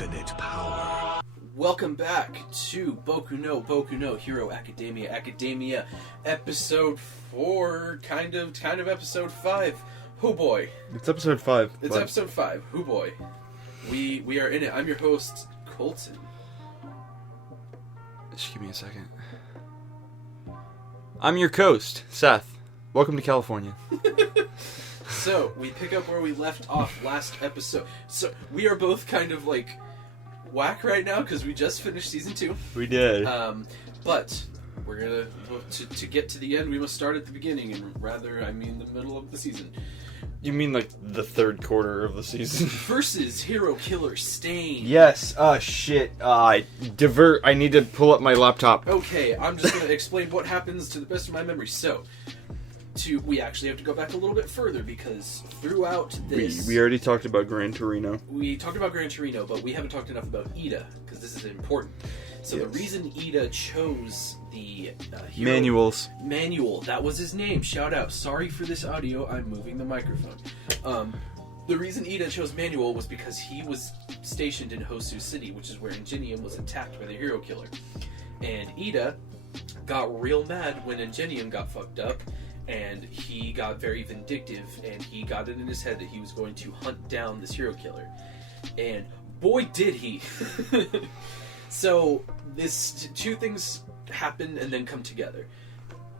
infinite power. Welcome back to Boku no Hero Academia, episode 4, kind of episode 5. Oh boy. It's episode 5. It's episode 5. Oh boy. We are in it. I'm your host, Colton. Just give me a second. I'm your host, Seth. Welcome to California. So, we pick up where we left off last episode. So, we are both kind of like whack right now because we just finished season 2. We did. But we're gonna to get to the end. We must start at the beginning, and I mean the middle of the season. You mean like the third quarter of the season? Versus Hero Killer Stain. Yes. Shit. I need to pull up my laptop. Okay, I'm just gonna explain what happens to the best of my memory. So, we actually have to go back a little bit further because throughout this... We already talked about Gran Torino. We talked about Gran Torino, but we haven't talked enough about Ida, because this is important. So yes. The reason Ida chose the hero... Manual, that was his name. Shout out. Sorry for this audio, I'm moving the microphone. The reason Ida chose Manual was because he was stationed in Hosu City, which is where Ingenium was attacked by the hero killer. And Ida got real mad when Ingenium got fucked up, and he got very vindictive, and he got it in his head that he was going to hunt down this hero killer. And boy did he! So, two things happen and then come together.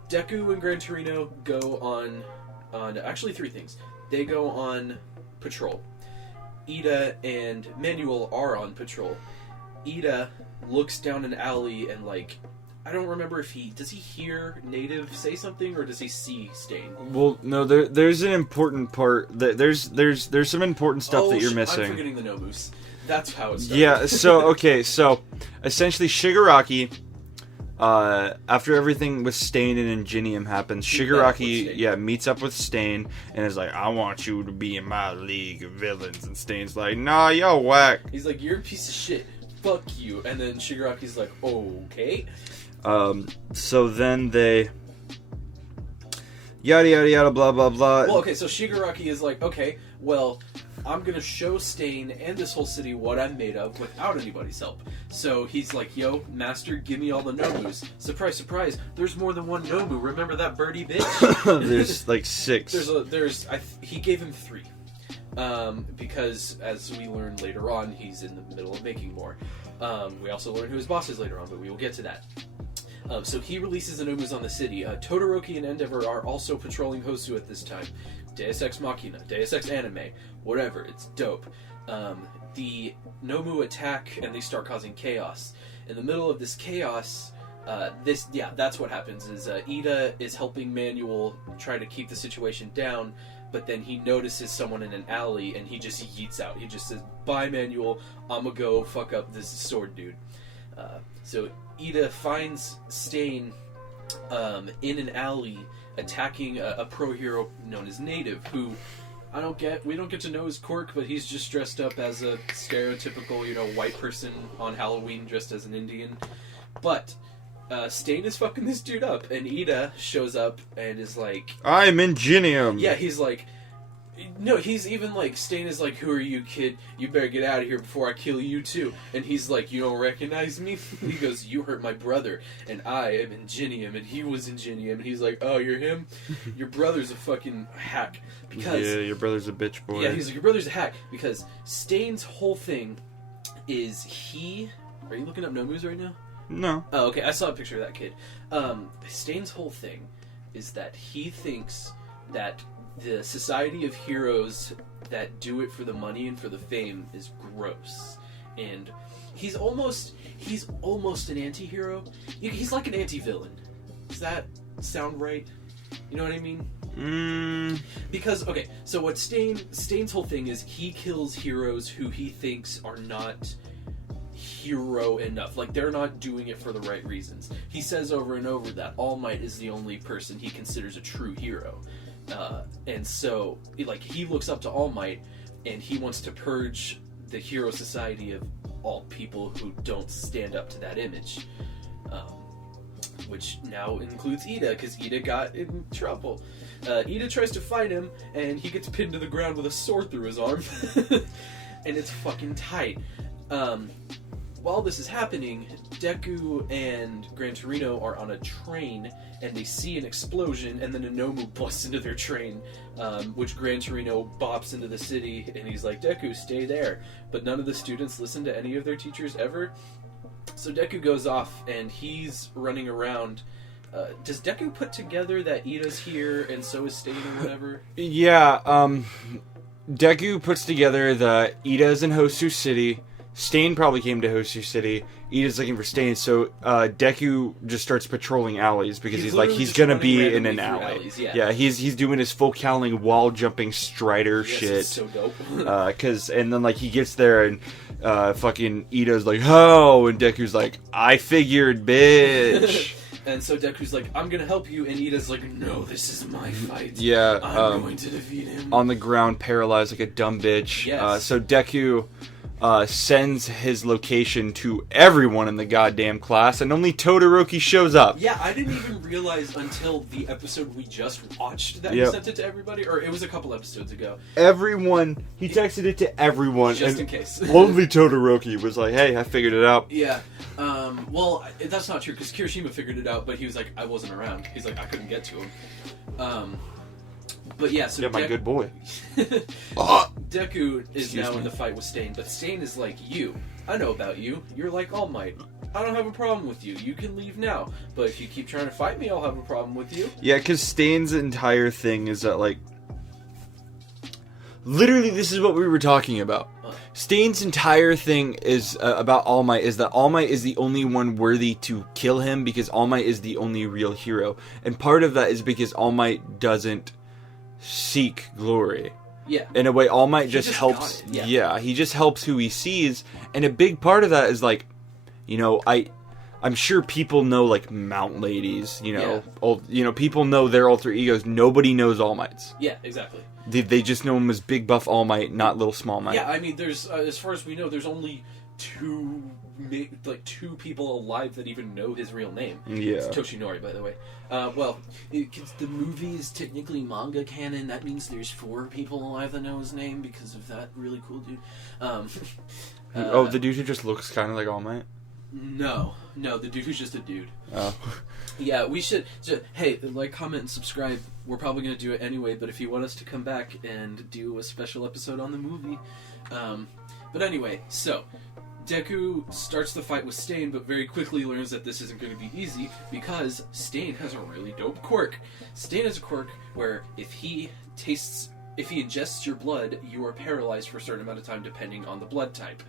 Deku and Gran Torino go on actually 3 things. They go on patrol. Ida and Manuel are on patrol. Ida looks down an alley and I don't remember if does he hear Native say something or does he see Stain? Well, no, there's an important part there's some important stuff that you're missing. I'm forgetting the Nomus. That's how it started. Yeah, so essentially Shigaraki, after everything with Stain and Ingenium happens, Shigaraki meets up with Stain and is like, I want you to be in my league of villains, and Stain's like, nah, yo, whack. He's like, you're a piece of shit. Fuck you. And then Shigaraki's like, okay. So then they yada yada yada blah blah blah. Well, okay, so Shigaraki is like, okay, well, I'm gonna show Stain and this whole city what I'm made of without anybody's help. So he's like, yo, master, give me all the Nomus. Surprise, surprise, there's more than one Nomu. Remember that birdie bitch? There's like 6. He gave him 3. Because as we learn later on, he's in the middle of making more. We also learn who his boss is later on, but we will get to that. So he releases the Nomus on the city. Todoroki and Endeavor are also patrolling Hosu at this time. Deus Ex Machina, Deus Ex Anime, whatever, it's dope. The Nomu attack and they start causing chaos. In the middle of this chaos, that's what happens, is Ida is helping Manuel try to keep the situation down, but then he notices someone in an alley and he just yeets out. He just says, bye Manuel, I'ma go fuck up this sword dude. So Ida finds Stain in an alley attacking a pro hero known as Native, who we don't get to know his quirk, but he's just dressed up as a stereotypical, white person on Halloween dressed as an Indian. But Stain is fucking this dude up, and Ida shows up and is like, I'm Ingenium. Yeah, he's like, no, he's even like, Stain is like, who are you, kid? You better get out of here before I kill you too. And he's like, you don't recognize me? He goes, you hurt my brother, and I am Ingenium, and he was Ingenium. And he's like, oh, you're him? Your brother's a fucking hack. Because yeah, your brother's a bitch boy. Yeah, he's like, your brother's a hack. Because Stain's whole thing is are you looking up Nomus right now? No. Oh, okay, I saw a picture of that kid. Stain's whole thing is that he thinks that the society of heroes that do it for the money and for the fame is gross. And he's almost an anti-hero. He's like an anti-villain. Does that sound right? You know what I mean? Because, okay, so what Stain's whole thing is, he kills heroes who he thinks are not hero enough. Like, they're not doing it for the right reasons. He says over and over that All Might is the only person he considers a true hero. And so, he looks up to All Might, and he wants to purge the hero society of all people who don't stand up to that image. Which now includes Ida, because Ida got in trouble. Ida tries to fight him, and he gets pinned to the ground with a sword through his arm. And it's fucking tight. While this is happening, Deku and Gran Torino are on a train, and they see an explosion, and then a Nomu busts into their train, which Gran Torino bops into the city, and he's like, Deku, stay there. But none of the students listen to any of their teachers ever. So Deku goes off, and he's running around. Does Deku put together that Ida's here, and so is Stain or whatever? Yeah, Deku puts together the Ida's in Hosu City. Stain probably came to Hosu City. Ida's looking for Stain, so Deku just starts patrolling alleys because he's gonna be in an alley. Alleys, yeah, he's doing his full cowling wall jumping Strider shit. It's so dope. And then he gets there and fucking Ida's like, "Oh," and Deku's like, "I figured, bitch." And so Deku's like, I'm gonna help you, and Ida's like, no, this is my fight. Yeah, I'm going to defeat him. On the ground, paralyzed like a dumb bitch. Yes. So Deku sends his location to everyone in the goddamn class, and only Todoroki shows up. Yeah, I didn't even realize until the episode we just watched that he sent it to everybody, or it was a couple episodes ago. Everyone, he texted it to everyone. Just in case. Only Todoroki was like, hey, I figured it out. Yeah. Well, that's not true, because Kirishima figured it out, but he was like, I wasn't around. He's like, I couldn't get to him. But yeah, so my good boy. Deku is now in the fight with Stain, but Stain is like, I know about you. You're like All Might. I don't have a problem with you. You can leave now. But if you keep trying to fight me, I'll have a problem with you. Yeah, because Stain's entire thing is that, literally, this is what we were talking about. Stain's entire thing is about All Might is that All Might is the only one worthy to kill him because All Might is the only real hero. And part of that is because All Might doesn't seek glory. Yeah. In a way, All Might just helps. Yeah, he just helps who he sees. And a big part of that is I'm sure people know Mount Ladies, people know their alter egos. Nobody knows All Might's. Yeah, exactly. They just know him as Big Buff All Might, not Little Small Might. Yeah, I mean, there's as far as we know, there's only two people alive that even know his real name. Yeah. It's Toshinori, by the way. The movie is technically manga canon. That means there's 4 people alive that know his name because of that really cool dude. The dude who just looks kind of like All Might? No, the dude who's just a dude. Oh. Yeah, we should. Hey, comment, and subscribe. We're probably going to do it anyway, but if you want us to come back and do a special episode on the movie. But anyway, so Deku starts the fight with Stain, but very quickly learns that this isn't going to be easy because Stain has a really dope quirk. Stain has a quirk where if he ingests your blood, you are paralyzed for a certain amount of time depending on the blood type.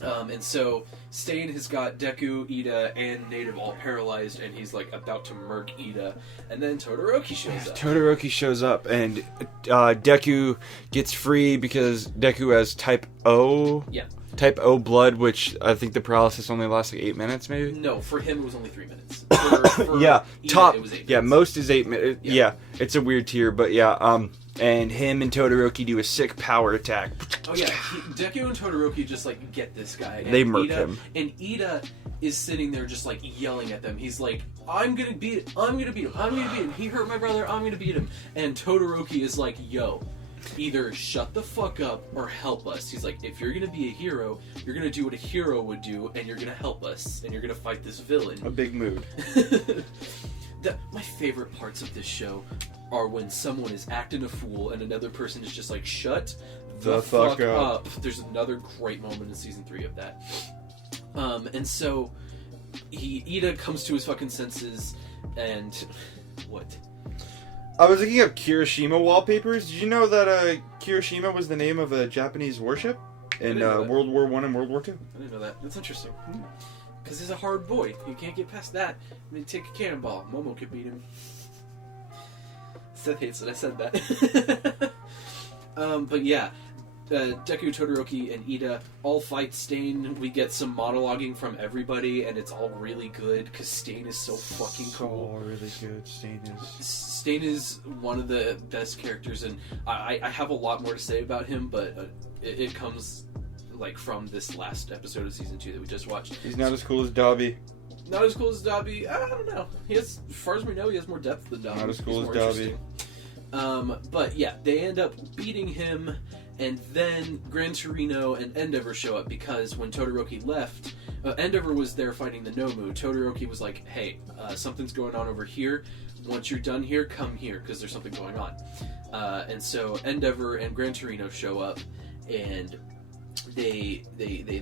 And so Stain has got Deku, Ida, and Native all paralyzed, and he's about to murk Ida. And then Todoroki shows up. And Deku gets free because Deku has Type O. Yeah. Type O blood, which I think the paralysis only lasts 8 minutes, maybe? No, for him it was only 3 minutes. For yeah, Ida, it was 8 minutes. Most is 8 minutes. Yeah, it's a weird tier, but yeah, and him and Todoroki do a sick power attack. Oh yeah, Deku and Todoroki just get this guy. And they murk him. And Ida is sitting there just yelling at them. He's like, I'm gonna beat him. He hurt my brother, I'm gonna beat him. And Todoroki is like, yo, either shut the fuck up or help us. He's like, if you're gonna be a hero, you're gonna do what a hero would do, and you're gonna help us, and you're gonna fight this villain. A big mood. My favorite parts of this show are when someone is acting a fool and another person is just shut the fuck up. There's another great moment in season 3 of that. And so Ida comes to his fucking senses, and what? I was looking up Kirishima wallpapers. Did you know that Kirishima was the name of a Japanese warship in World War I and World War II? I didn't know that. That's interesting. Because he's a hard boy. You can't get past that. I mean, take a cannonball. Momo could beat him. Seth hates that I said that. But yeah, Deku, Todoroki, and Ida all fight Stain. We get some monologuing from everybody, and it's all really good because Stain is so fucking cool. Oh, really good. Stain is one of the best characters, and I have a lot more to say about him, but it comes from this last episode of season 2 that we just watched. He's not as cool as Dabi. Not as cool as Dabi. I don't know. As far as we know, he has more depth than Dabi. Not as cool as Dabi. But yeah, they end up beating him, And then Gran Torino and Endeavor show up because when Todoroki left, Endeavor was there fighting the Nomu. Todoroki was like, hey, something's going on over here. Once you're done here, come here, because there's something going on. And so Endeavor and Gran Torino show up, and they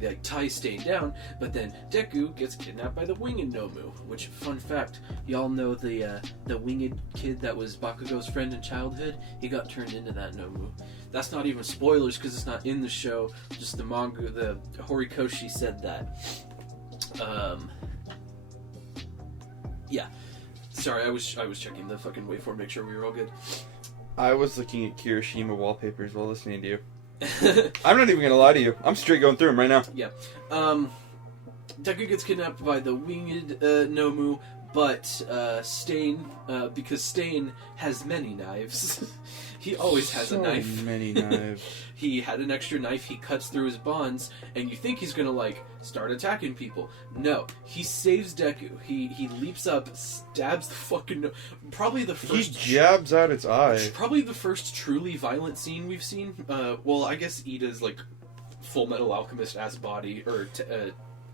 like tie Stain down, but then Deku gets kidnapped by the Winged Nomu, which, fun fact, y'all know the winged kid that was Bakugo's friend in childhood? He got turned into that Nomu. That's not even spoilers because it's not in the show, just the manga, the Horikoshi said that. Yeah. Sorry, I was checking the fucking waveform, make sure we were all good. I was looking at Kirishima wallpapers while listening to you. I'm not even gonna lie to you. I'm straight going through them right now. Yeah. Deku gets kidnapped by the Winged Nomu, but Stain, because Stain has many knives. He always has a knife. So many knives. He had an extra knife. He cuts through his bonds, and you think he's gonna like start attacking people. No, he saves Deku. He leaps up, stabs the fucking. Probably the first. He jabs out its eye. Probably the first truly violent scene we've seen. Well, I guess Ida's like Full Metal Alchemist ass body, or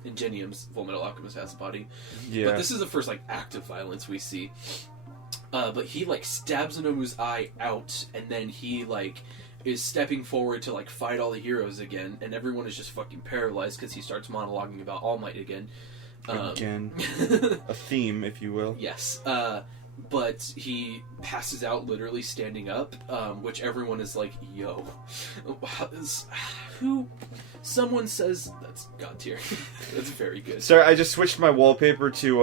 Ingenium's Full Metal Alchemist ass body. Yeah. But this is the first like act of violence we see. But he like stabs Nomu's eye out, and then he like is stepping forward to like fight all the heroes again, and everyone is just fucking paralyzed because he starts monologuing about All Might again. Again, a theme, if you will. Yes. But he passes out literally standing up, which everyone is like, yo. Who? Someone says, that's God tier. That's very good. Sorry, I just switched my wallpaper to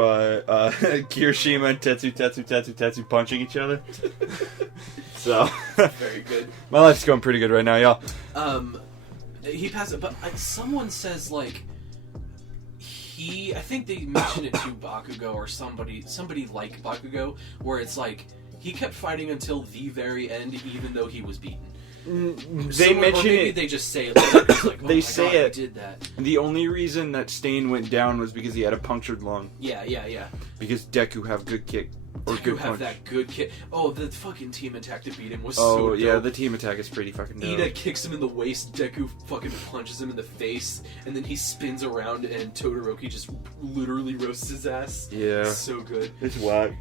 Kirishima and Tetsu punching each other. So. Very good. My life's going pretty good right now, y'all. He passes, but someone says, like, I think they mentioned it to Bakugo or somebody like Bakugo, where it's like he kept fighting until the very end, even though he was beaten. They mention maybe it. they just say it like, oh they my say God, it. he did that. The only reason that Stain went down was because he had a punctured lung. Yeah. Because Deku have good kick or Deku good have punch. that good kick. Oh, the fucking team attack to beat him was Oh so dope. yeah, the team attack is pretty fucking dope. Ida kicks him in the waist, Deku fucking punches him in the face, and then he spins around and Todoroki just literally roasts his ass. Yeah. So good. It's whack.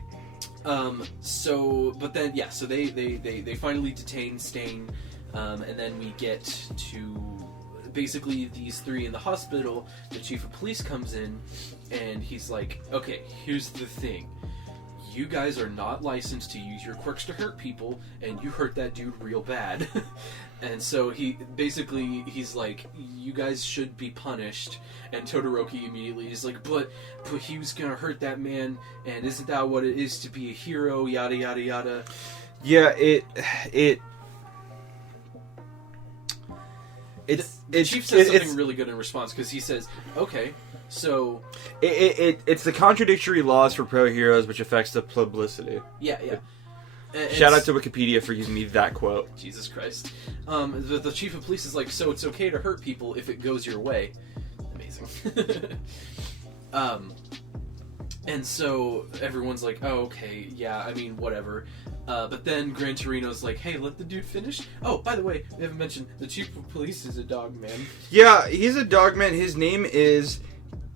So they finally detain Stain, and then we get to basically these three in the hospital. The chief of police comes in, and he's like, okay, here's the thing. You guys are not licensed to use your quirks to hurt people, and you hurt that dude real bad. And so he's like, you guys should be punished. And Todoroki immediately is like, but he was gonna hurt that man, and isn't that what it is to be a hero? Yada yada yada. Yeah, The chief says something really good in response, because he says, okay, so it's the contradictory laws for pro heroes, which affects the publicity. yeah. Shout out to Wikipedia for using me that quote. Jesus Christ. The chief of police is like, so it's okay to hurt people if it goes your way. Amazing. And so everyone's like, oh, okay, yeah, I mean, whatever. But then Gran Torino's like, hey, let the dude finish. Oh, by the way, we haven't mentioned, the chief of police is a dog man. Yeah, he's a dog man. His name is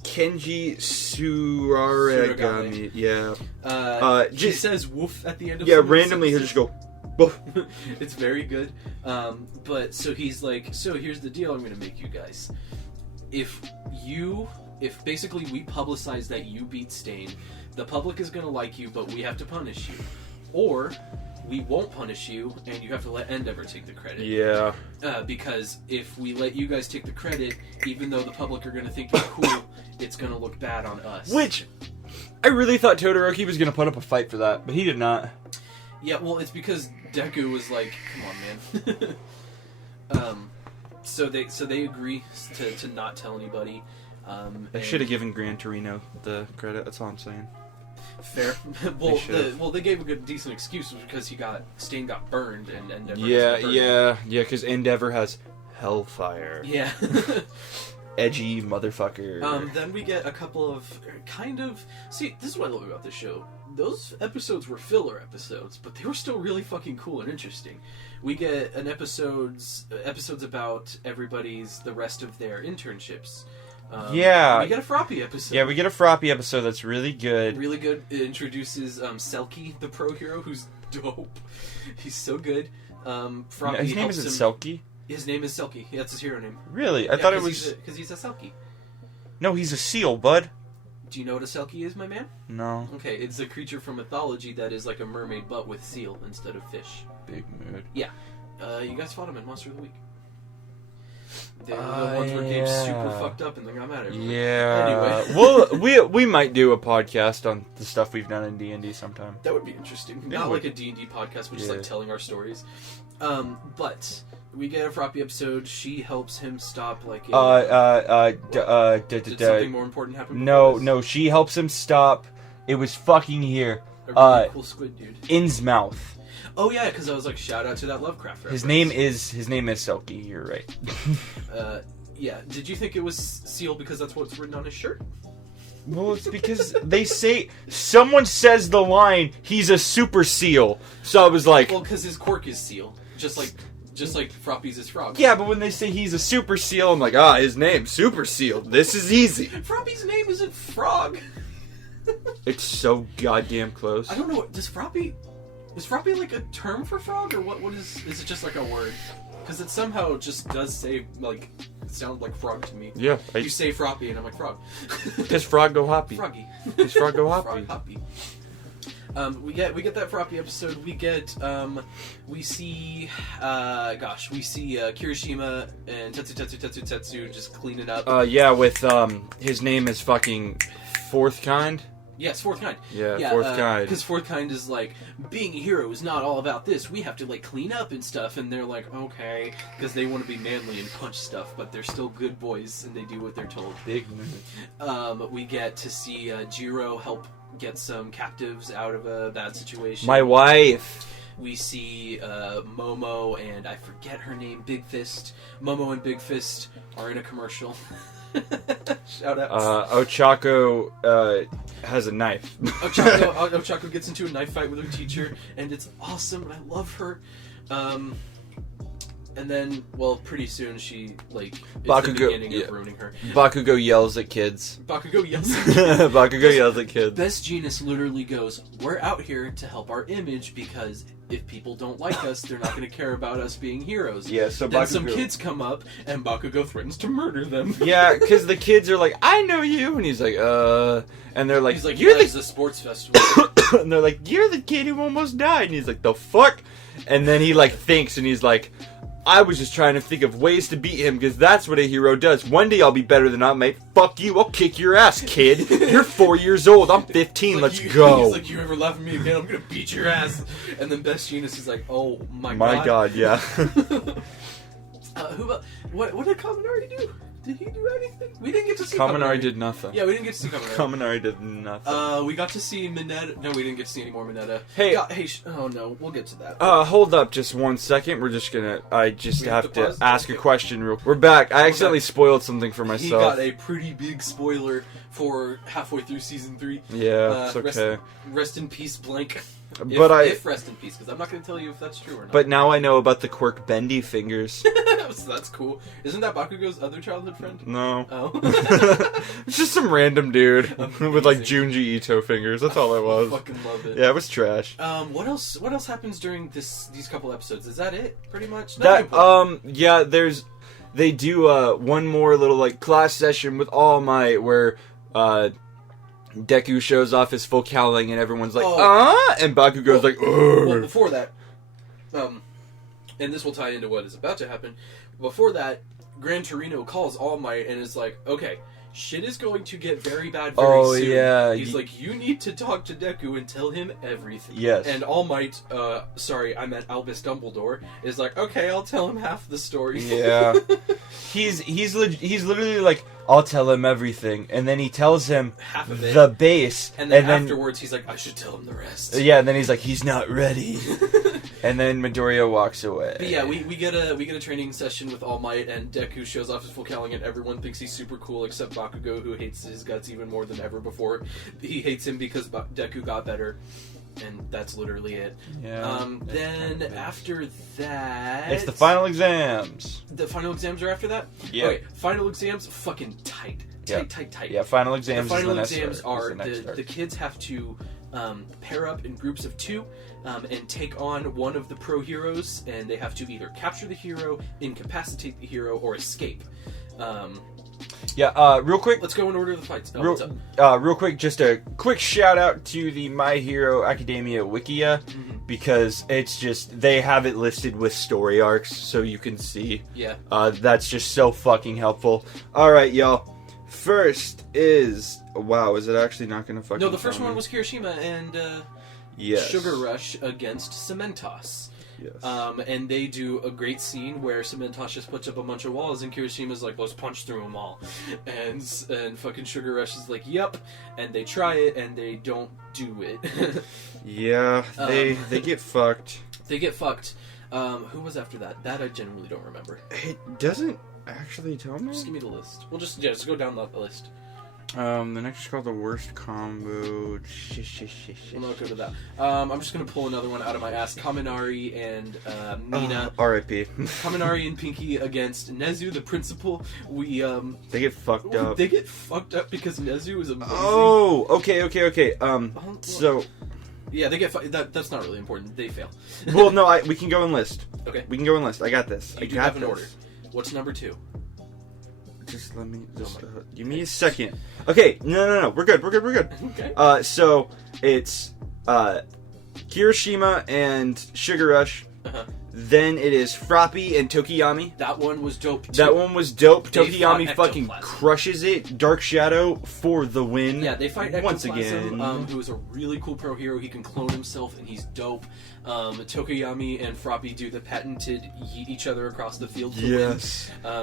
Kenji Suraragami. Yeah. He says woof at the end of randomly he'll just go woof. It's very good. But so he's like, so here's the deal I'm going to make you guys. If basically we publicize that you beat Stain, the public is going to like you, but we have to punish you. Or we won't punish you, and you have to let Endeavor take the credit. Yeah. Because if we let you guys take the credit, even though the public are going to think you're cool, it's going to look bad on us. Which, I really thought Todoroki was going to put up a fight for that, but he did not. Yeah, well, it's because Deku was like, come on, man. So they agree to not tell anybody. They should have given Gran Torino the credit, that's all I'm saying. Fair. They gave a decent excuse because Stain got burned and Endeavor. Yeah, because Endeavor has Hellfire. Yeah. Edgy motherfucker. Then we get a couple of see, this is what I love about this show. those episodes were filler episodes, but they were still really fucking cool and interesting. We get episodes about the rest of their internships. We get a Froppy episode. Yeah, we get a Froppy episode that's really good. Really good. It introduces Selkie, the pro hero, who's dope. He's so good. Froppy His name isn't Selkie? His name is Selkie. Yeah, that's his hero name. Really? I thought it was... Because he's a Selkie. No, he's a seal, bud. Do you know what a Selkie is, my man? No. Okay, it's a creature from mythology that is like a mermaid, but with seal instead of fish. Big mood. Yeah. You guys fought him in Monster of the Week. They were the ones where Gabe's super fucked up and they got mad at everyone. Yeah. Anyway. we might do a podcast on the stuff we've done in D&D sometime. That would be interesting. Not like a D&D podcast, but just like telling our stories. But we get a Froppy episode. She helps him stop like did something more important happen? No, she helps him stop. It was fucking here. A really cool squid dude. Innsmouth. Oh yeah, because I was like, shout out to that Lovecraft reference. His name is Selkie. You're right. Yeah. Did you think it was seal because that's what's written on his shirt? Well, it's because someone says the line, he's a super seal. So I was like... Well, because his quirk is seal. Just like Froppy's is frog. Yeah, but when they say he's a super seal, I'm like, his name's Super Seal. This is easy. Froppy's name isn't Frog. It's so goddamn close. I don't know. Is Froppy like a term for frog, or what is it just like a word? Because it somehow just does say, like, sound like frog to me. Yeah. You say Froppy, and I'm like, frog. Does frog go hoppy? Froggy. Does frog go hoppy? Frog hoppy. We get that Froppy episode. We see Kirishima and Tetsu just cleaning up. With, his name is fucking Fourth Kind. Yes, Fourth Kind. Yeah, Fourth Kind. Because Fourth Kind is like, being a hero is not all about this. We have to, like, clean up and stuff. And they're like, okay. Because they want to be manly and punch stuff. But they're still good boys, and they do what they're told. Big move. We get to see Jiro help get some captives out of a bad situation. My wife. We see Momo and, I forget her name, Big Fist. Momo and Big Fist are in a commercial. Shout out. Ochako has a knife. Ochako gets into a knife fight with her teacher, and it's awesome, and I love her. And then, well, pretty soon she, like, it's the beginning of ruining her. Bakugo yells at kids. Bakugo yells at kids. Bakugo yells at kids. Best Genius literally goes, we're out here to help our image, because if people don't like us, they're not going to care about us being heroes. Yeah, so then Bakugo... some kids come up, and Bakugo threatens to murder them. Yeah, because the kids are like, I know you, and he's like, and they're like, he's like, you're the sports festival. And they're like, you're the kid who almost died, and he's like, the fuck? And then he, like, thinks, and he's like, I was just trying to think of ways to beat him, because that's what a hero does. One day I'll be better than I, mate. Fuck you, I'll kick your ass, kid. You're 4 years old, I'm 15, let's go. He's like, you ever laugh at me again, I'm gonna beat your ass. And then Best Genius is like, oh my god. My god, yeah. What did Kaminari do? Did he do anything? We didn't get to see Kaminari. Did nothing. Yeah, we didn't get to see Kaminari. Kaminari did nothing. We got to see Mineta. No, we didn't get to see any more Mineta. Hey. Oh no, we'll get to that. Hold up just 1 second. I just have to ask a question real quick. We're back. I accidentally spoiled something for myself. He got a pretty big spoiler for halfway through season 3. Yeah, it's okay. Rest in peace, Blank. If rest in peace, because I'm not going to tell you if that's true or not. But now I know about the quirk bendy fingers. So that's cool. Isn't that Bakugo's other childhood friend? No. Oh. It's just some random dude Amazing. with like Junji Ito fingers. That's all it was. I fucking love it. Yeah, it was trash. What else happens during these couple episodes? Is that it? Pretty much? Yeah, they do one more little like class session with All Might where Deku shows off his full cowling and everyone's like, and Bakugo's like, ugh. Well, before that, and this will tie into what is about to happen, before that, Gran Torino calls All Might and is like, okay, shit is going to get very bad very soon. Yeah. He's like, you need to talk to Deku and tell him everything. Yes. And All Might, sorry, I meant Albus Dumbledore, is like, okay, I'll tell him half the story. Yeah. He's literally like, I'll tell him everything, and then he tells him half of it. The base, and then afterwards he's like, I should tell him the rest. Yeah, and then he's like, he's not ready. And then Midoriya walks away. But yeah, we get a training session with All Might, and Deku shows off his full Kaling, and everyone thinks he's super cool except Bakugo, who hates his guts even more than ever before. He hates him because Deku got better. And that's literally it. Yeah. Then after that, it's the final exams. The final exams are after that. Yeah. Okay. Final exams, fucking tight. Yeah. Final exams. The final is the exams next are the kids have to pair up in groups of 2 and take on one of the pro heroes, and they have to either capture the hero, incapacitate the hero, or escape. Real quick. Let's go in order of the fights. Real quick, just a quick shout out to the My Hero Academia Wikia, because it's just, they have it listed with story arcs, so you can see. Yeah. That's just so fucking helpful. Alright, y'all. First is... Wow, is it actually not gonna fucking... No, the first one was Kirishima and yes. Sugar Rush against Cementos. Yes. And they do a great scene where Cementos just puts up a bunch of walls, and Kirishima's like, let's punch through them all. And fucking Sugar Rush is like, yep. And they try it, and they don't do it. Yeah, they get fucked. They get fucked. Who was after that? That I genuinely don't remember. It doesn't actually tell me. Just give me the list. We'll just go down the list. The next is called the worst combo. We'll not go to that. I'm just gonna pull another one out of my ass. Kaminari and Mina. R.I.P. Kaminari and Pinky against Nezu, the principal. They get fucked up. They get fucked up because Nezu is amazing. Oh, okay. So. Yeah, they get that's not really important. They fail. Well, no, we can go and list. Okay. We can go and list. I got this. You have an order. What's number 2? Just let me give me a second. Okay, no. We're good. Okay. So it's Kirishima and Sugar Rush. Uh-huh. Then it is Froppy and Tokiyami. That one was dope too. That one was dope. They Tokiyami fucking crushes it. Dark Shadow for the win. Yeah, they fight Ectoplasm, once again. Who is a really cool pro hero. He can clone himself, and he's dope. Tokiyami and Froppy do the patented yeet each other across the field to win.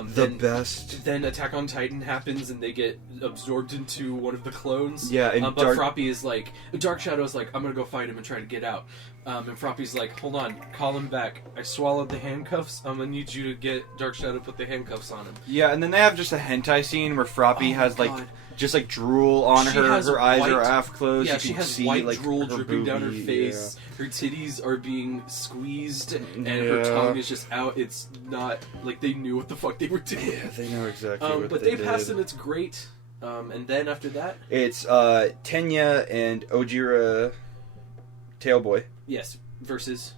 The best. Then Attack on Titan happens, and they get absorbed into one of the clones. Yeah, and but Froppy is like... Dark Shadow is like, I'm gonna go fight him and try to get out. And Froppy's like, hold on, call him back. I swallowed the handcuffs. I'm gonna need you to get Dark Shadow to put the handcuffs on him. Yeah, and then they have just a hentai scene where Froppy has like just like drool on her. Her eyes are half closed. Yeah, you she can has see, white like, drool her dripping down her boobie, face. Yeah. Her titties are being squeezed, and her tongue is just out. It's not like they knew what the fuck they were doing. Yeah, they know exactly what but they they passed, and it's great. And then after that, it's Tenya and Ojira Tailboy. Yes, versus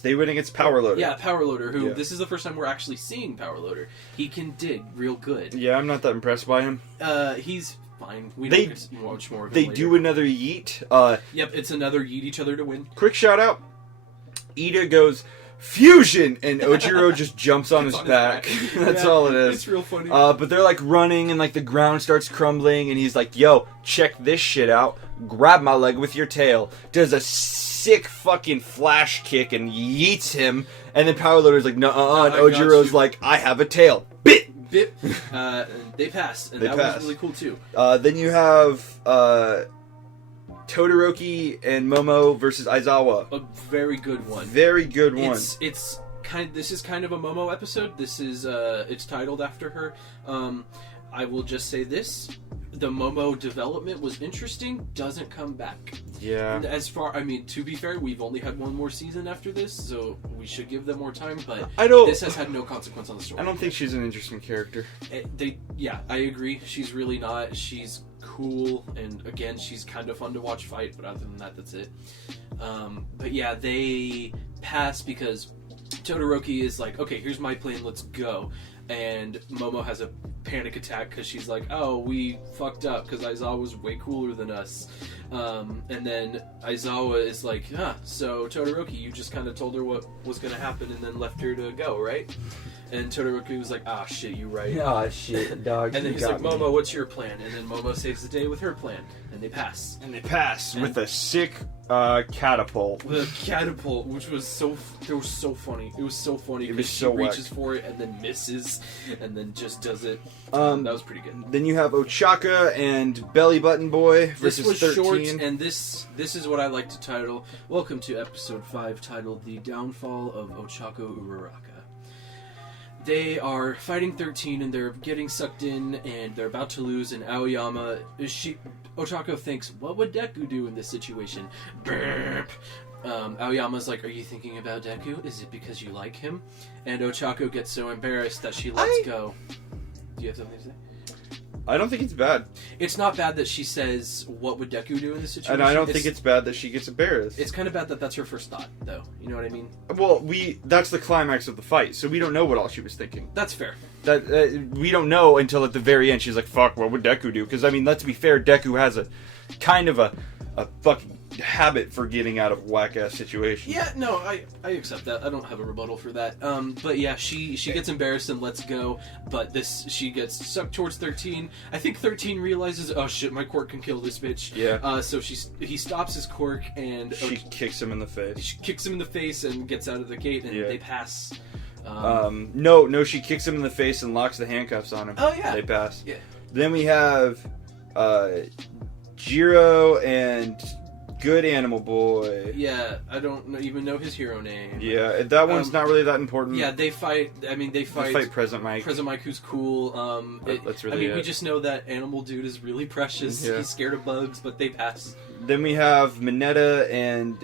they win against Power Loader. Yeah, Power Loader, who this is the first time we're actually seeing Power Loader. He can dig real good. Yeah, I'm not that impressed by him. He's fine. We don't watch more of him later. Do another yeet. Yep, it's another yeet each other to win. Quick shout out. Ida goes fusion, and Ojiro just jumps on his back. That's all it is. It's real funny. But they're like running, and like the ground starts crumbling, and he's like, "Yo, check this shit out! Grab my leg with your tail." Does a sick fucking flash kick and yeets him, and then Power Loader's like, "Nuh-uh," and Ojiro's like, "I have a tail." Bit. They passed, and that was really cool too. Then you have Todoroki and Momo versus Aizawa. A very good one. Very good one. This is kind of a Momo episode. This is it's titled after her. I will just say this: the Momo development was interesting. Doesn't come back. Yeah. And to be fair, we've only had one more season after this, so we should give them more time. But this has had no consequence on the story. I don't think she's an interesting character. I agree. She's really not. She's cool, and again, she's kind of fun to watch fight. But other than that, that's it. But yeah, they pass because Todoroki is like, okay, here's my plan. Let's go. And Momo has a panic attack because she's like, oh, we fucked up because Aizawa was way cooler than us. And then Aizawa is like, so Todoroki, you just kind of told her what was going to happen and then left her to go, right? And Todoroki was like, shit, you right. Shit, dog. And then he's like, Momo, what's your plan? And then Momo saves the day with her plan. And they pass. With a sick catapult. With a catapult, which was so funny. It was so funny because she reaches for it and then misses and then just does it. That was pretty good. Then you have Ochaka and Belly Button Boy versus This was 13. short, and this is what I like to title. Welcome to episode 5, titled "The Downfall of Ochako Uraraka." They are fighting 13, and they're getting sucked in, and they're about to lose. And Aoyama, Ochako thinks, "What would Deku do in this situation?" Burp. Aoyama's like, "Are you thinking about Deku? Is it because you like him?" And Ochako gets so embarrassed that she lets go. Do you have something to say? I don't think it's bad. It's not bad that she says, "What would Deku do in this situation?" And I don't think it's bad that she gets embarrassed. It's kind of bad that that's her first thought, though. You know what I mean? Well, that's the climax of the fight, so we don't know what all she was thinking. That's fair. We don't know until at the very end she's like, "Fuck, what would Deku do?" Because, I mean, let's be fair, Deku has a kind of a fucking habit for getting out of whack-ass situations. Yeah, no, I accept that. I don't have a rebuttal for that. But yeah, she gets embarrassed and lets go, but she gets sucked towards 13. I think 13 realizes, oh shit, my quirk can kill this bitch. Yeah. So he stops his quirk and... She kicks him in the face. She kicks him in the face and gets out of the gate, and they pass. No, she kicks him in the face and locks the handcuffs on him. Oh, yeah. They pass. Yeah. Then we have Jiro and Good Animal Boy. Yeah, I don't even know his hero name. Yeah, that one's not really that important. Yeah, they fight. I mean, they fight Present Mike. Present Mike, who's cool. That's really we just know that Animal Dude is really precious. Yeah. He's scared of bugs, but they pass. Then we have Mineta and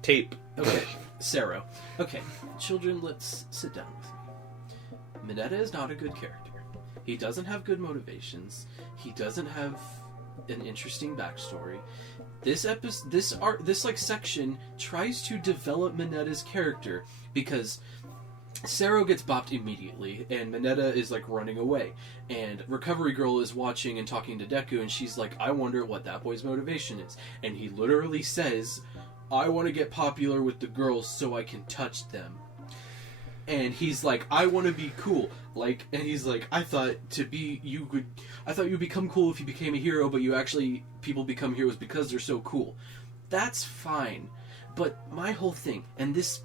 Tape. Okay, Sero. Okay, children, let's sit down with me. Mineta is not a good character. He doesn't have good motivations. He doesn't have an interesting backstory. This section tries to develop Mineta's character because Sero gets bopped immediately and Mineta is like running away, and Recovery Girl is watching and talking to Deku, and she's like, "I wonder what that boy's motivation is," and he literally says, "I want to get popular with the girls so I can touch them." And he's like, "I want to be cool." And he's like, I thought you'd become cool if you became a hero, but people become heroes because they're so cool. That's fine. But my whole thing, and this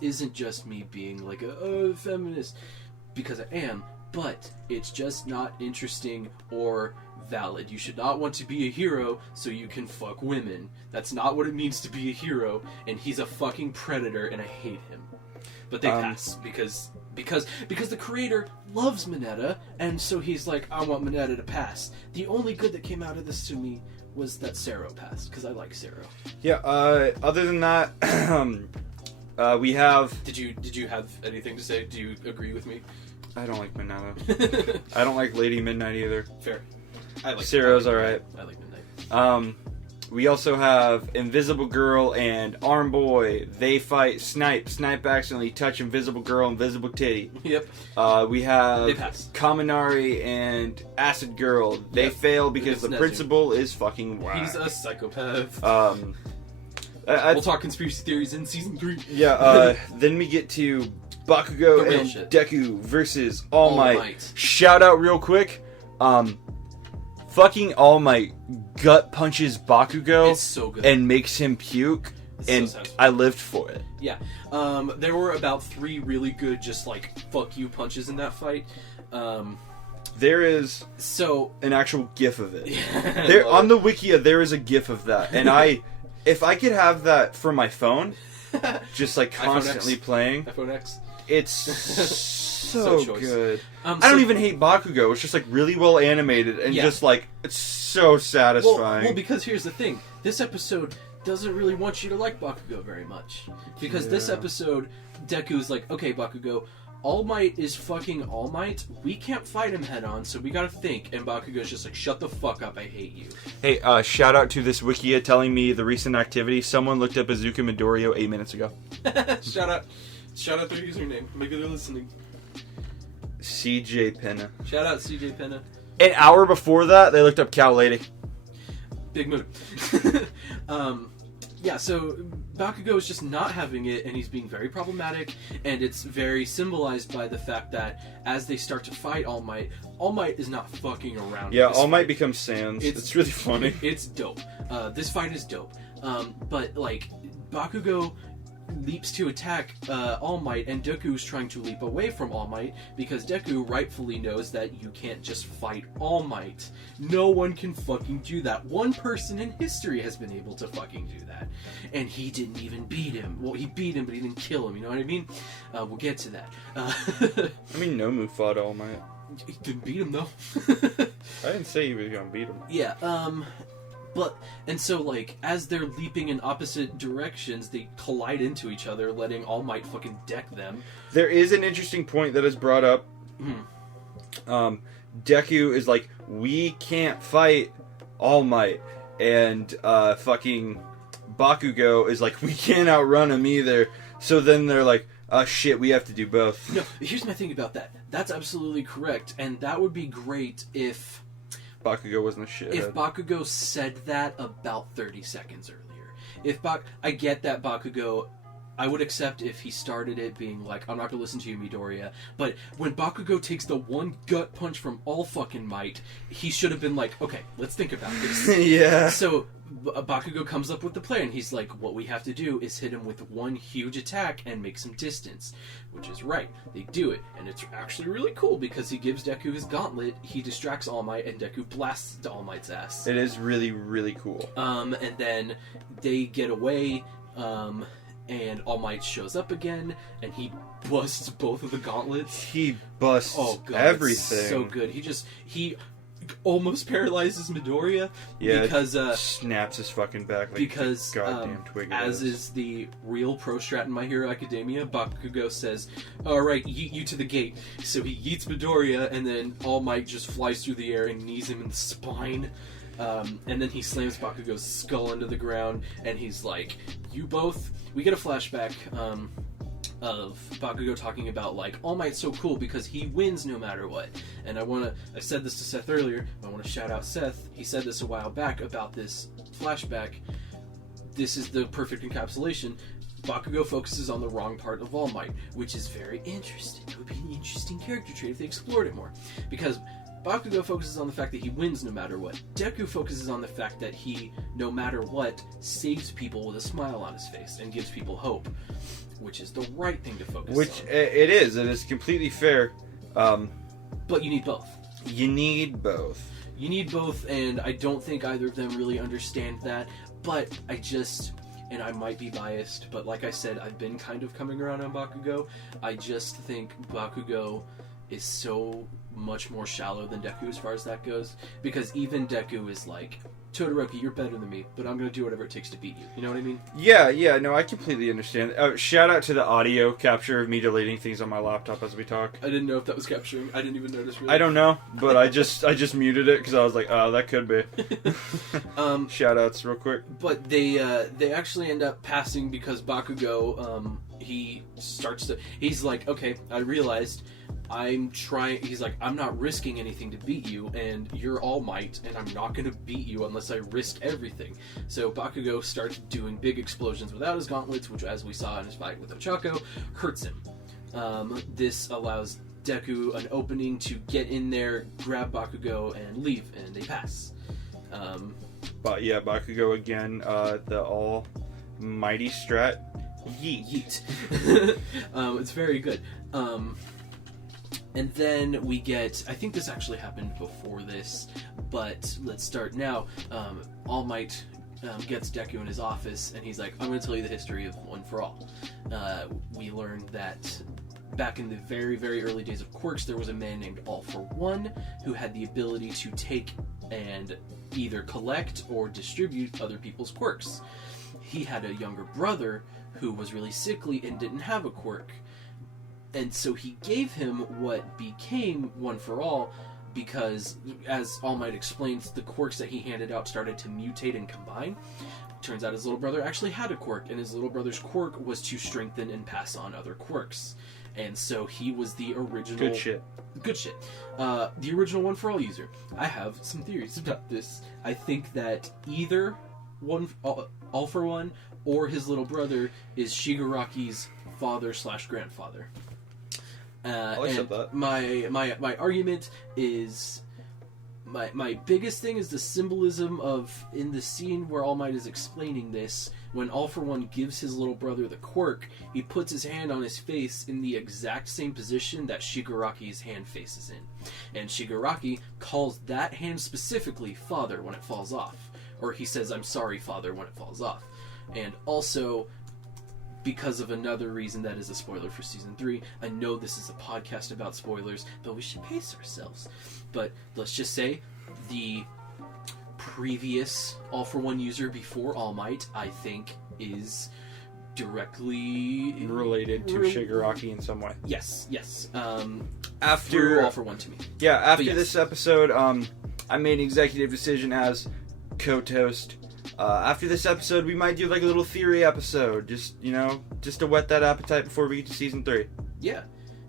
isn't just me being like a feminist, because I am, but it's just not interesting or valid. You should not want to be a hero so you can fuck women. That's not what it means to be a hero, and he's a fucking predator, and I hate him. But they pass because the creator loves Mineta, and so he's like, I want Mineta to pass. The only good that came out of this to me was that Sero passed, because I like Sero. Yeah, other than that, we have... Did you have anything to say? Do you agree with me? I don't like Mineta. I don't like Lady Midnight either. Fair. I like Sero's alright. I like Midnight. We also have Invisible Girl and Arm Boy. They fight Snipe. Snipe accidentally touch Invisible Girl, Invisible Titty. Yep. We have They pass. Kaminari and Acid Girl. They fail because the principal is fucking whack. He's a psychopath. We'll talk conspiracy theories in season 3. Yeah, then we get to Bakugo and Deku versus All Might. Shout out real quick. Fucking All Might gut punches Bakugo. It's so good. And makes him puke. And so I lived for it. Yeah. There were about 3 really good just like fuck you punches in that fight. There is an actual GIF of it. Yeah, there on the Wikia there is a GIF of that. And if I could have that for my phone, just like constantly playing. iPhone X. It's so good. I don't even hate Bakugo. It's just like really well animated and just like it's so satisfying. Well, because here's the thing. This episode doesn't really want you to like Bakugo very much. Because this episode, Deku's like, okay, Bakugo, All Might is fucking All Might. We can't fight him head on, so we gotta think. And Bakugo's just like, shut the fuck up, I hate you. Hey, shout out to this Wikia telling me the recent activity. Someone looked up Izuku Midoriya 8 minutes ago. Shout out their username. Maybe they're listening. CJ Penna. Shout out CJ Penna. An hour before that, they looked up Cow Lady. Big move. Yeah, so Bakugo is just not having it, and he's being very problematic, and it's very symbolized by the fact that as they start to fight All Might is not fucking around. Yeah, All Might becomes Sans. It's really funny. It's dope. This fight is dope. But, like, Bakugo leaps to attack All Might, and Deku's trying to leap away from All Might because Deku rightfully knows that you can't just fight All Might. No one can fucking do that. One person in history has been able to fucking do that, and he didn't even beat him. Well, he beat him, but he didn't kill him. You know what I mean? We'll get to that. I mean, Nomu fought All Might. He didn't beat him though. I didn't say he was gonna beat him. Yeah. And so, like, as they're leaping in opposite directions, they collide into each other, letting All Might fucking deck them. There is an interesting point that is brought up. Deku is like, we can't fight All Might. And, fucking Bakugo is like, we can't outrun him either. So then they're like, shit, we have to do both. No, here's my thing about that. That's absolutely correct. And that would be great if Bakugo wasn't a shithead. If Bakugo said that about 30 seconds earlier. I get that Bakugo, I would accept if he started it being like, I'm not going to listen to you, Midoriya. But when Bakugo takes the one gut punch from All fucking Might, he should have been like, okay, let's think about this. Yeah. So Bakugo comes up with the plan. He's like, what we have to do is hit him with one huge attack and make some distance. Which is right. They do it. And it's actually really cool because he gives Deku his gauntlet, he distracts All Might, and Deku blasts to All Might's ass. It is really, really cool. And then they get away, and All Might shows up again, and he busts both of the gauntlets. He busts everything. It's so good. He almost paralyzes Midoriya. Yeah, because snaps his fucking back like because goddamn twig. As is the real pro strat in My Hero Academia, Bakugo says, "Alright, yeet you to the gate." So he yeets Midoriya, and then All Might just flies through the air and knees him in the spine. And then he slams Bakugo's skull into the ground, and he's like, "You both." We get a flashback of Bakugo talking about, like, All Might's so cool because he wins no matter what. And I said this to Seth earlier, I want to shout out Seth. He said this a while back about this flashback. This is the perfect encapsulation. Bakugo focuses on the wrong part of All Might, which is very interesting. It would be an interesting character trait if they explored it more. Because Bakugo focuses on the fact that he wins no matter what. Deku focuses on the fact that he, no matter what, saves people with a smile on his face and gives people hope, which is the right thing to focus on. Which it is, and it's completely fair. But you need both. You need both. You need both, and I don't think either of them really understand that. But and I might be biased, but like I said, I've been kind of coming around on Bakugo. I just think Bakugo is so much more shallow than Deku as far as that goes, because even Deku is like, Todoroki, you're better than me, but I'm going to do whatever it takes to beat you. You know what I mean? Yeah, no, I completely understand. Shout out to the audio capture of me deleting things on my laptop as we talk. I didn't know if that was capturing. I didn't even notice. Really. I don't know, but I just muted it because I was like, oh, that could be. Shout outs real quick. But they actually end up passing because Bakugo, he's like, okay, I realized he's like, I'm not risking anything to beat you, and you're All Might, and I'm not going to beat you unless I risk everything. So Bakugo starts doing big explosions without his gauntlets, which, as we saw in his fight with Ochako, hurts him. This allows Deku an opening to get in there, grab Bakugo, and leave, and they pass. But yeah, Bakugo again, the almighty strat. Yeet. It's very good. And then we get, I think this actually happened before this, but let's start now. All Might gets Deku in his office, and he's like, I'm going to tell you the history of One for All. We learned that back in the very, very early days of quirks, there was a man named All for One who had the ability to take and either collect or distribute other people's quirks. He had a younger brother who was really sickly and didn't have a quirk. And so he gave him what became One for All because, as All Might explains, the quirks that he handed out started to mutate and combine. Turns out his little brother actually had a quirk, and his little brother's quirk was to strengthen and pass on other quirks. And so he was the original... Good shit. The original One for All user. I have some theories about this. I think that either All for One or his little brother is Shigaraki's father/grandfather. I'll accept that. My argument is my biggest thing is the symbolism of, in the scene where All Might is explaining this, when All For One gives his little brother the quirk, he puts his hand on his face in the exact same position that Shigaraki's hand face is in. And Shigaraki calls that hand specifically Father when it falls off. Or he says, I'm sorry, Father, when it falls off. And also, because of another reason that is a spoiler for Season 3, I know this is a podcast about spoilers, but we should pace ourselves. But let's just say, the previous All For One user before All Might, I think, is directly related to Shigaraki in some way. Yes. After All For One to me. Yeah, after this episode, I made an executive decision as co-toast. After this episode, we might do like a little theory episode, just to whet that appetite before we get to Season 3. Yeah.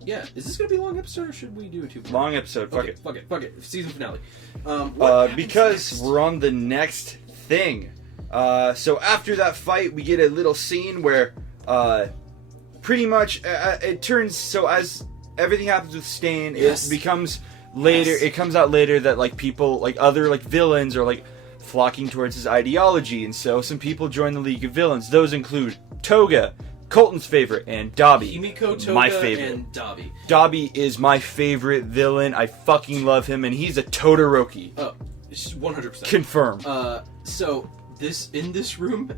Is this gonna be a long episode, or should we do a 2-part? Long episode. Fuck it. Season finale. Because next? We're on the next thing. So after that fight, we get a little scene where, pretty much, it turns so as everything happens with Stain, it becomes later. Yes. It comes out later that like people, like other like villains, are like flocking towards his ideology, and so some people join the League of Villains. Those include Toga, Colton's favorite, and Dabi. Himiko, Toga, my favorite. And Dabi. Dabi is my favorite villain. I fucking love him, and he's a Todoroki. Oh, 100%. Confirm. So in this room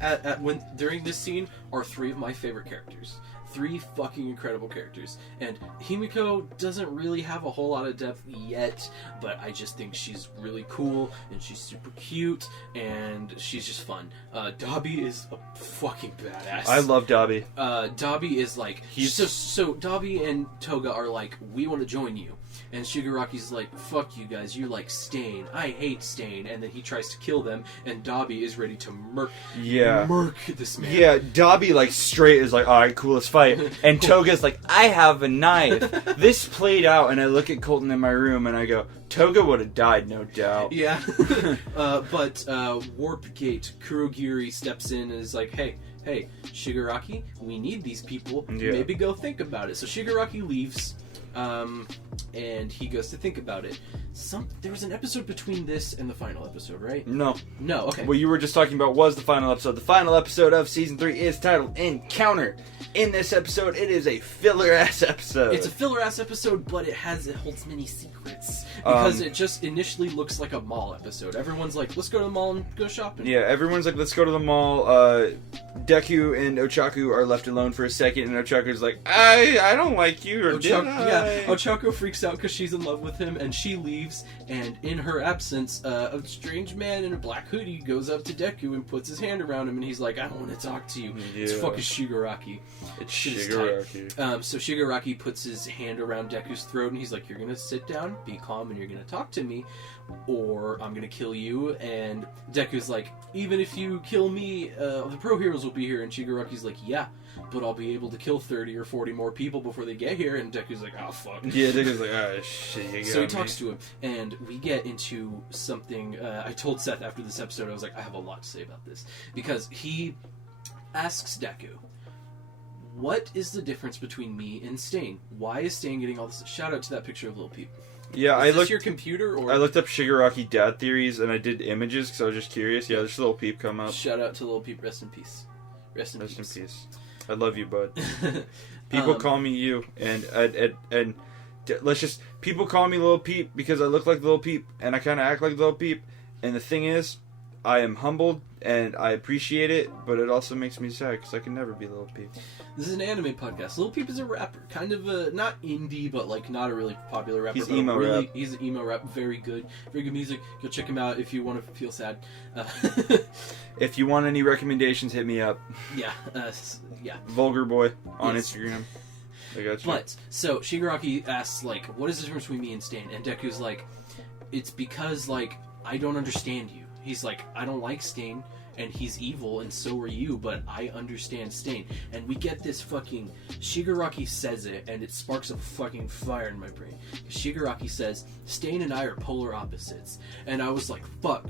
during this scene are 3 of my favorite characters. 3 fucking incredible characters. And Himiko doesn't really have a whole lot of depth yet, but I just think she's really cool, and she's super cute, and she's just fun. Dabi is a fucking badass. I love Dabi. Dabi is like... So Dabi and Toga are like, we want to join you. And Shigaraki's like, fuck you guys, you like Stain. I hate Stain. And then he tries to kill them, and Dabi is ready to murk this man. Yeah, Dabi like straight is like, alright, coolest fight. And Toga's like, I have a knife. This played out, and I look at Colton in my room, and I go, Toga would have died, no doubt. Yeah. But Warp Gate, Kurogiri steps in and is like, hey, Shigaraki, we need these people. Yeah. Maybe go think about it. So Shigaraki leaves. And he goes to think about it. There was an episode between this and the final episode, right? No, okay. What you were just talking about was the final episode. The final episode of Season 3 is titled Encounter. In this episode, it is a filler-ass episode. It's a filler-ass episode, but it holds many secrets. Because it just initially looks like a mall episode. Everyone's like, let's go to the mall and go shopping. Yeah, everyone's like, let's go to the mall. Deku and Ochaku are left alone for a second, and Ochaku's like, I don't like you, or Ochaku freaks out because she's in love with him, and she leaves, and in her absence, a strange man in a black hoodie goes up to Deku and puts his hand around him, and he's like, I want to talk to you. Yeah. It's fucking Shigaraki. It's Shigaraki. So Shigaraki puts his hand around Deku's throat, and he's like, you're going to sit down, be calm, and you're going to talk to me, or I'm going to kill you. And Deku's like, even if you kill me, the pro heroes will be here. And Shigaraki's like, yeah, but I'll be able to kill 30 or 40 more people before they get here. And Deku's like, oh, fuck. Yeah, Deku's like, oh, shit. So he talks to him, and we get into something. I told Seth after this episode, I was like, I have a lot to say about this. Because he asks Deku, what is the difference between me and Stain? Why is Stain getting all this? Shout out to that picture of Lil Peep. Yeah, is this your computer? Or? I looked up Shigaraki dad theories, and I did images because I was just curious. Yeah, there's Lil Peep come up. Shout out to Lil Peep. Rest in peace. Rest in peace. I love you, bud. People call me you, and let's just people call me Lil Peep because I look like Lil Peep, and I kind of act like Lil Peep. And the thing is, I am humbled, and I appreciate it, but it also makes me sad because I can never be Lil Peep. This is an anime podcast. Lil Peep is a rapper, kind of a not indie, but like not a really popular rapper. He's emo rap. He's an emo rap. Very good music. Go check him out if you want to feel sad. If you want any recommendations, hit me up. Yeah. Vulgar Boy on Instagram. I got you. But so Shigaraki asks like, "What is the difference between me and Stain?" And Deku's like, "It's because like I don't understand you." He's like, "I don't like Stain. And he's evil, and so are you, but I understand Stain." And we get this fucking... Shigaraki says it, and it sparks a fucking fire in my brain. Shigaraki says, Stain and I are polar opposites. And I was like, fuck,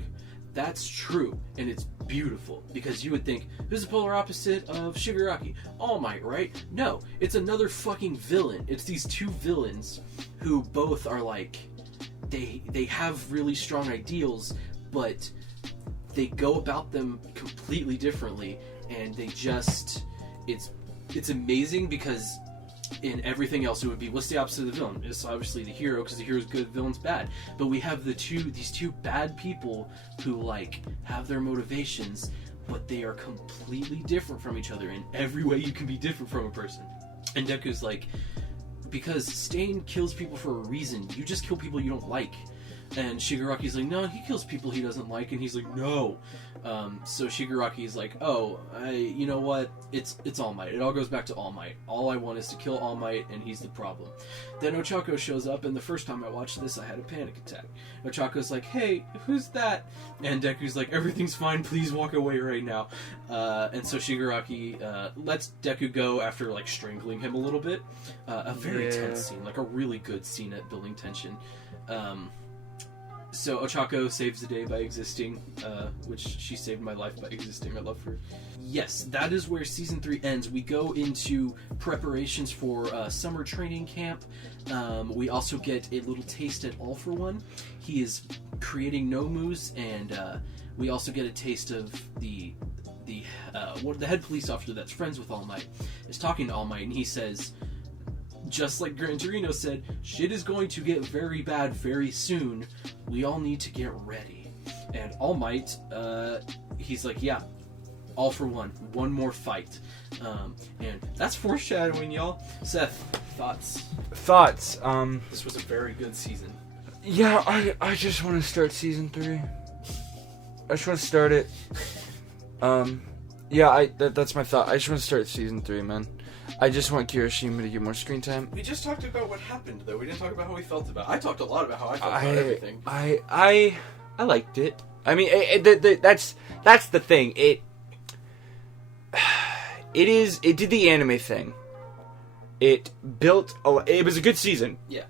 that's true, and it's beautiful. Because you would think, who's the polar opposite of Shigaraki? All Might, right? No, it's another fucking villain. It's these 2 villains who both are like... they have really strong ideals, but they go about them completely differently, and they just it's amazing because in everything else it would be, what's the opposite of the villain? It's obviously the hero, because the hero's good, the villain's bad. But we have these two bad people who like have their motivations, but they are completely different from each other in every way you can be different from a person. And Deku's like, because Stain kills people for a reason. You just kill people you don't like. And Shigaraki's like, no, he kills people he doesn't like. And he's like, no. So Shigaraki's like, oh, you know what? It's All Might. It all goes back to All Might. All I want is to kill All Might, and he's the problem. Then Ochako shows up, and the first time I watched this, I had a panic attack. Ochako's like, hey, who's that? And Deku's like, everything's fine, please walk away right now. And so Shigaraki lets Deku go after like strangling him a little bit. A very tense scene, like a really good scene at building tension. So Ochako saves the day by existing, which she saved my life by existing. I love her. Yes, that is where Season 3 ends. We go into preparations for summer training camp. We also get a little taste at All For One. He is creating Nomus, and we also get a taste of the head police officer that's friends with All Might is talking to All Might, and he says, just like Gran Torino said, shit is going to get very bad very soon. We all need to get ready. And All Might, he's like, yeah, All For One. One more fight. And that's foreshadowing, y'all. Seth, thoughts? Thoughts? This was a very good season. Yeah, I just want to start Season 3. I just want to start it. Yeah, that's my thought. I just want to start Season 3, man. I just want Kirishima to get more screen time. We just talked about what happened, though. We didn't talk about how we felt about it. I talked a lot about how I felt about everything. I liked it. I mean, that's the thing. It did the anime thing. It was a good season. Yeah.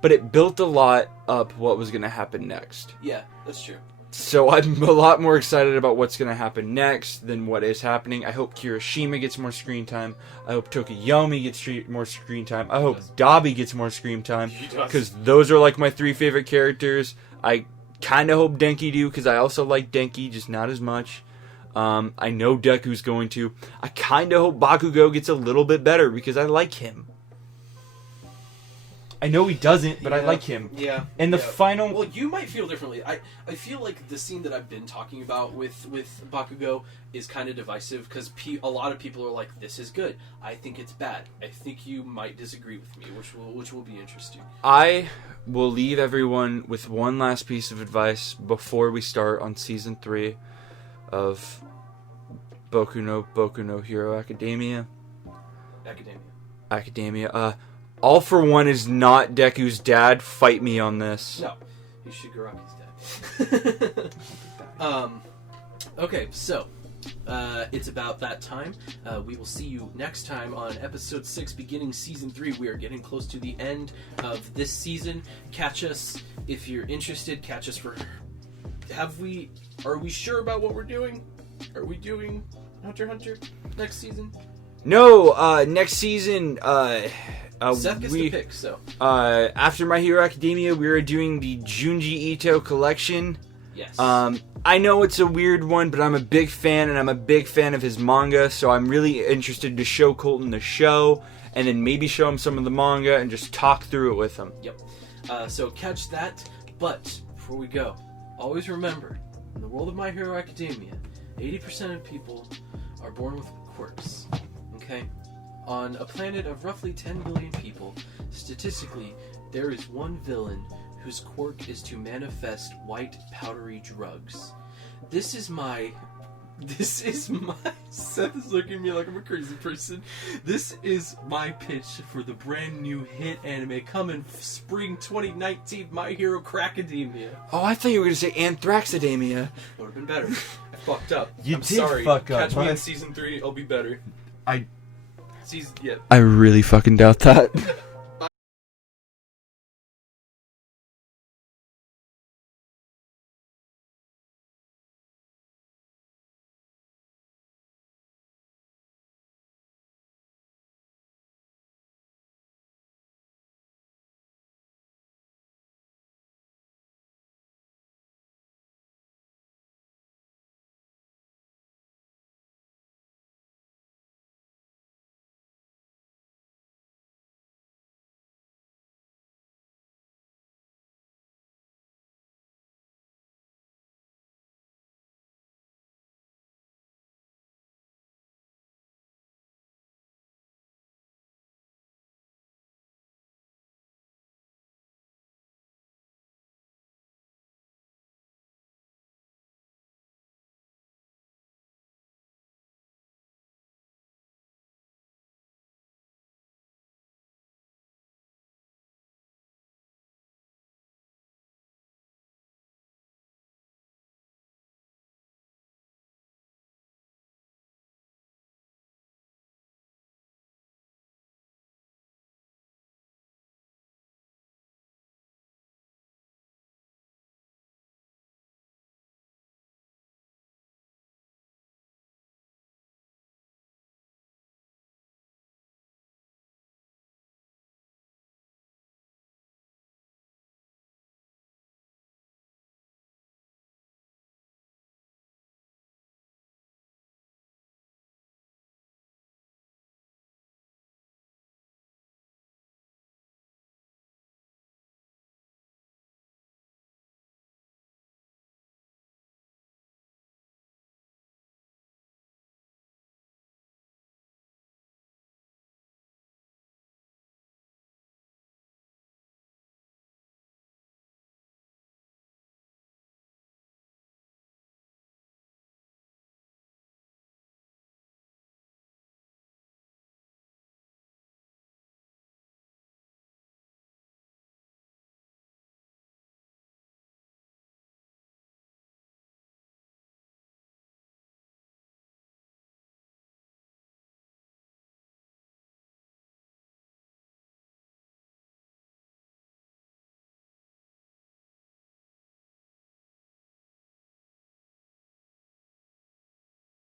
But it built a lot up what was going to happen next. Yeah, that's true. So I'm a lot more excited about what's going to happen next than what is happening. I hope Kirishima gets more screen time. I hope Tokiyomi gets more screen time. I hope Dabi gets more screen time. Because those are like my 3 favorite characters. I kind of hope Denki do, because I also like Denki, just not as much. I know Deku's going to. I kind of hope Bakugo gets a little bit better, because I like him. I know he doesn't, but I like him. Yeah. And the final... Well, you might feel differently. I feel like the scene that I've been talking about with Bakugo is kind of divisive, because a lot of people are like, this is good. I think it's bad. I think you might disagree with me, which will be interesting. I will leave everyone with one last piece of advice before we start on Season 3 of Boku no Hero Academia. Academia. All For One is not Deku's dad. Fight me on this. No, he's Shigaraki's dad. Okay, so it's about that time. We will see you next time on episode 6, beginning season 3. We are getting close to the end of this season. Catch us if you're interested. Catch us for. Are we sure about what we're doing? Are we doing Hunter x Hunter next season? No, next season. Seth gets to pick, so. After My Hero Academia, we are doing the Junji Ito collection. Yes. I know it's a weird one, but I'm a big fan, and I'm a big fan of his manga, so I'm really interested to show Colton the show, and then maybe show him some of the manga, and just talk through it with him. Yep. So catch that, but before we go, always remember, in the world of My Hero Academia, 80% of people are born with quirks. Okay? On a planet of roughly 10 billion people, statistically, there is one villain whose quirk is to manifest white, powdery drugs. This is my... Seth is looking at me like I'm a crazy person. This is my pitch for the brand new hit anime coming spring 2019, My Hero Crackademia. Oh, I thought you were going to say Anthraxademia. Would have been better. I fucked up. I'm sorry. Fuck up. Catch me in season 3, I'll be better. I really fucking doubt that.